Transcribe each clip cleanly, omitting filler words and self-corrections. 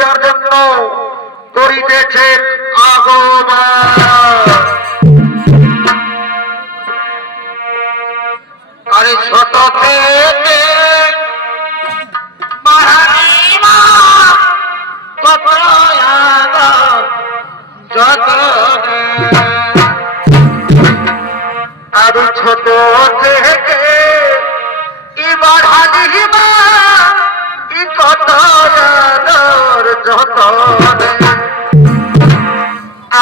দেওয়ার জন্য করিতেছেন আগমন। আরে ছোট থেকে মহানিমা কত আদর যতনে, আরে ছোট থেকে এবার হানিমা কত আদর যতনে,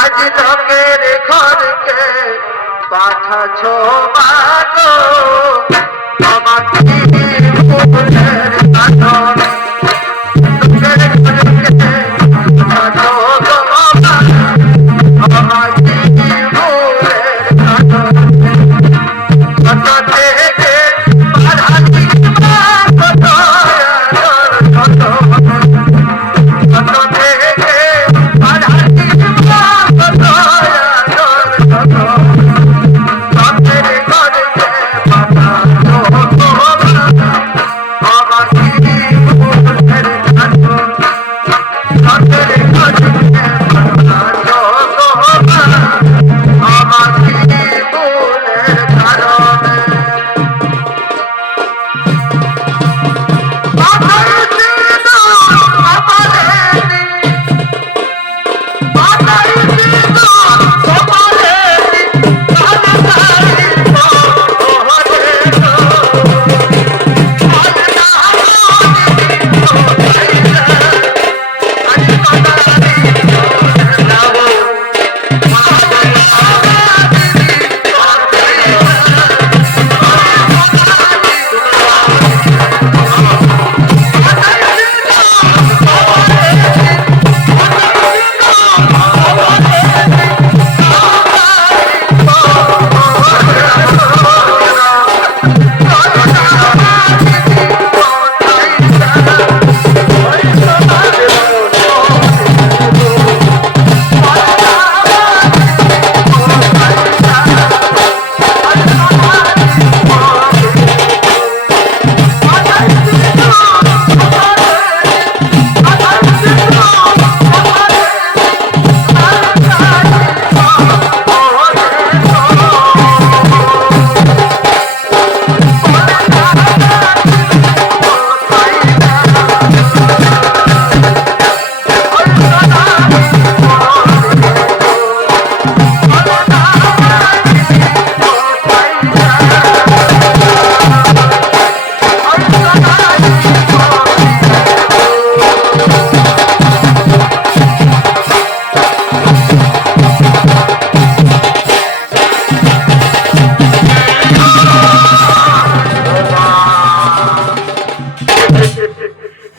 আজ লোকের ঘরকে পাঠাছ মাগো আমাকে ফুলের কাঁদন, লোকের ঘরকে পাঠাছ গো আমাকে ফুলের কাঁদন। কত থেকে পাঠালি কত আদর যতনে, কত থেকে পাঠালি কত আদর যতনে, লোকের ঘরকে পাঠাছ গো আমাকে ফুলের কাঁদন, লোকের ঘরকে পাঠাছ গো আমাকে ফুলের কাঁদন।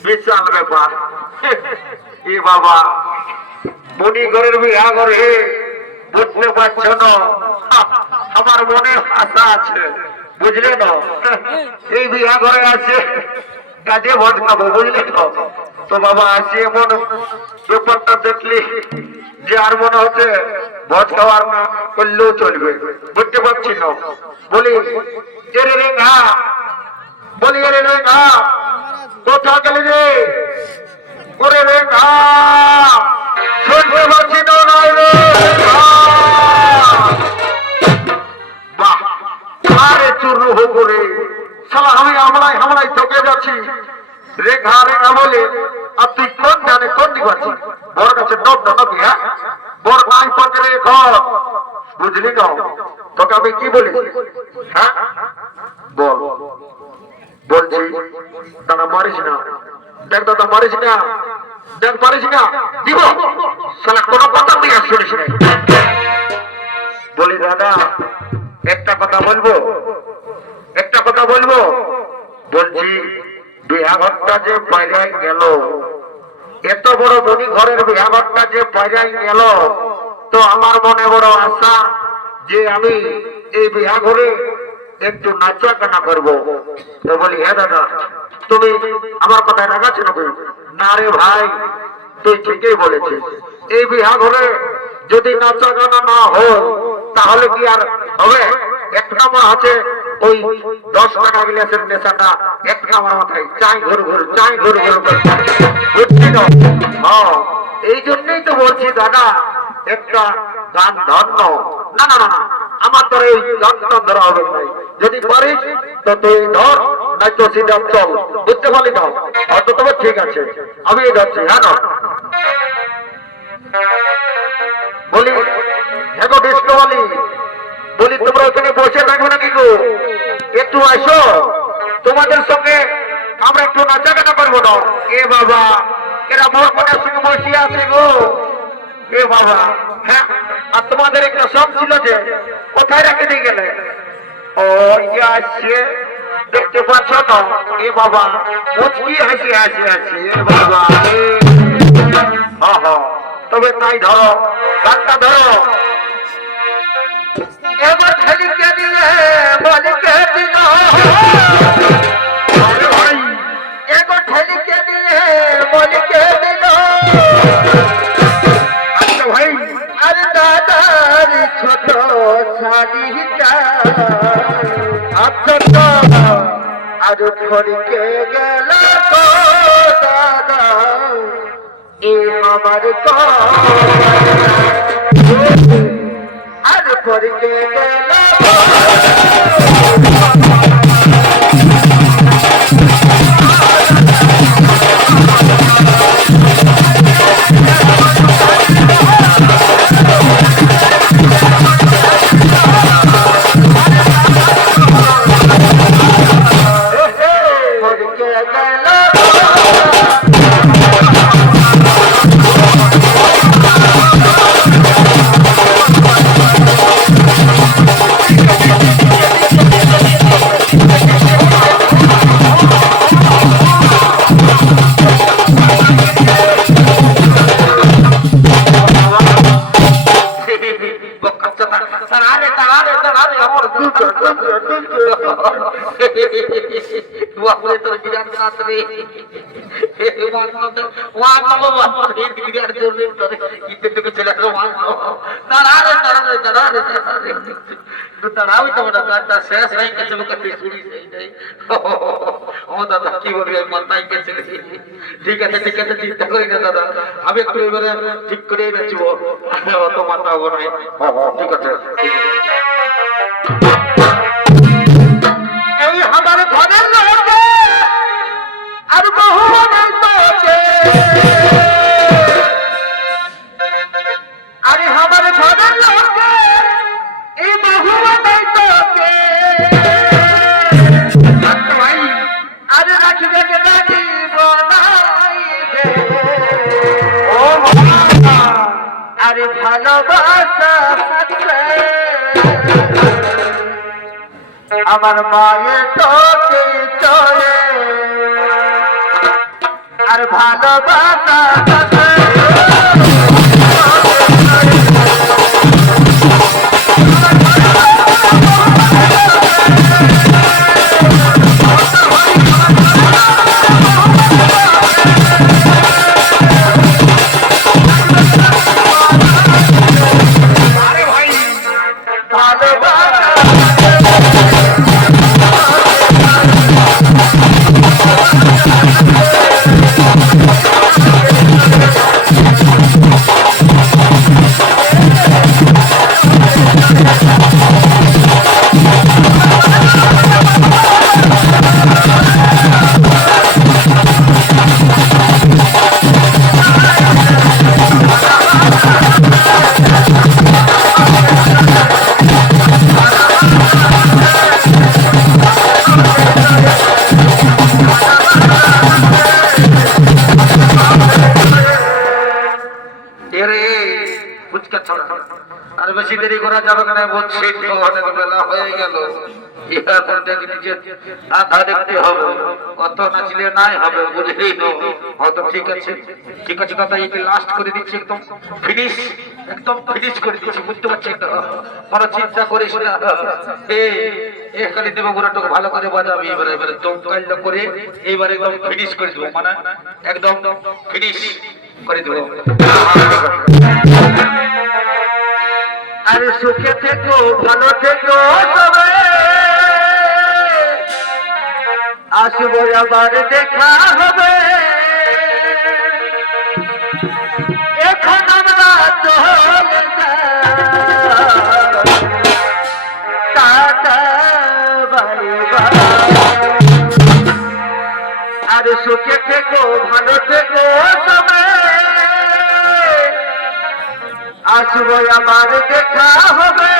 বিশাল ব্যাপার এ বাবা, মনি ঘরের বিয়া ঘরে বুঝতে পারছো না, আমার মনে আশা আছে বুঝলে না, এই বিয়া ঘরে আছে কাজে ভোজ খাবো বুঝলে তো। তো বাবা আসি এমন ব্যাপারটা দেখলি যে আর মনে হচ্ছে ভোজ খাওয়ার না করলেও চলবে, বুঝতে পারছি না। বলি এরে রে ঘা, বলি এরে রে ঘা, কোথা গেলি রে, ওরে রে ঘা, শুনতে পাচ্ছি না নয় রে ঘা। বাহ, আরে চূর্ণ হোক রে শালা, আমি আমরাই ঠকে যাচ্ছি রে ঘা রে ঘা বলে। আর তুই কোন জানে কোন দিক আছিস, বড় কাছে ডব ডবি, হ্যাঁ বড় ভাই পকেটে ঘর, বুঝলি না তোকে আমি কি বলি, হ্যাঁ বল। বলছি দাদা মারিস না, দেখ দাদা মারিস না, দেখ পারিস না দিব শালা, কোনো কথা তুই আর শুনিস না। বলি দাদা একটা কথা বলবো, একটা কথা বলবো। বলছি বিহাঘরটা যে বাইরে গেল, এত বড় ধনী ঘরের বিহাঘরটা যে বাইরে গেল, তো আমার মনে বড় আশা যে আমি এই বিহা ঘরে একটু নাচা কানা করবো। তো বলি হ্যাঁ দাদা, তুমি আমার কথায় রাগাচ্ছ নাকি? না রে ভাই, তুই ঠিকই বলেছিস, এই বিহা ঘরে যদি নাচা গানা না হয় তাহলে কি আর হবে? এক নম্বর আছে ওই 10 টাকা গ্লাসের নেশাটা এক আমার মাথায় চাই ঘুর ঘুর চাই ঘুর ঘুর বুঝছি তো? হ্যাঁ, এই জন্যই তো বলছি দাদা একটা গান ধন্য। না না না না, আমার তোর এই গানটা ধরা হবে না। যদি পারিস তো তুই ধর, নাই তো সিধা চল। বুঝতে পারলি না? হয়তো তবে ঠিক আছে, আমি ধরছি। হ্যাঁ না বলি, হ্যাঁ গো বিষ্ণু বলি তোমরা ওখানে বসে থাকবে নাকি গো? একটু আসো, তোমাদের সঙ্গে আমরা একটু নাচা গানা করবো না? এ বাবা, এরা মোর মনের সঙ্গে বসে আছে গো। এ বাবা, হ্যাঁ, আর তোমাদের একটা সব ছিল যে কোথায় রেখে দিয়ে গেলে? ও আসছে, দেখতে পাচ্ছ না? এ বাবা, মুচকি হাসি হাসি হাসি। এ বাবা, হ্যাঁ হ্যাঁ, তবে তাই ধরো, গানটা ধরো। এবার ছেলেকে দিয়ে বলিকে দিল, এবার ছেলেকে দিয়ে বলিকে দিল। আচ্ছা ভাই, আর দাদার ছোট শাড়িটা আচ্ছা তো আর ধরিকে গেল তো দাদা এ আমার আর ধরিকে গেল। শেষ হয়ে গেছে, দাদা কি বলবি, মাথায় গেছে। ঠিক আছে ঠিক আছে, চিন্তা করি না দাদা, আমি একটু এবারে ঠিক করে নাচবো, অত মাথা হবো না। ঠিক আছে, এই আমার ঘরের লোকে আর বহু তোকে, আরে আমার ঘরের লোকে এই বহু তোকে, আরে রাখিবে রাখিব আরে ভালোবাসা আমার মায়ের তোকে চলে আর ভালোবাসা আর বেশি দেরি করা যাবে না, বলছি অনেক বেলা হয়ে গেল। ঠিক আছে দাদা, এই লাস্ট করে দিচ্ছি, একদম ফিনিশ, একদম ফিনিশ করে দিচ্ছি, বুঝতে পারছি তো? কোনো চিন্তা করিস না, এখানে দেবো গুড়াটাকে ভালো করে বাজাবি, এবারে এবারে দমকাইল করে এইবারে একদম ফিনিশ করে দেবো, মানে একদম ফিনিশ করে দেবো। আরে সুখে থেকো, ভালো থেকো সবাই। আসবো আবার দেখা হবে, এখন আমরা চলে যাই, টাটা বাই বাই। আর সুখে থেকো ভালো থেকো সবে, আসবো আবার দেখা হবে।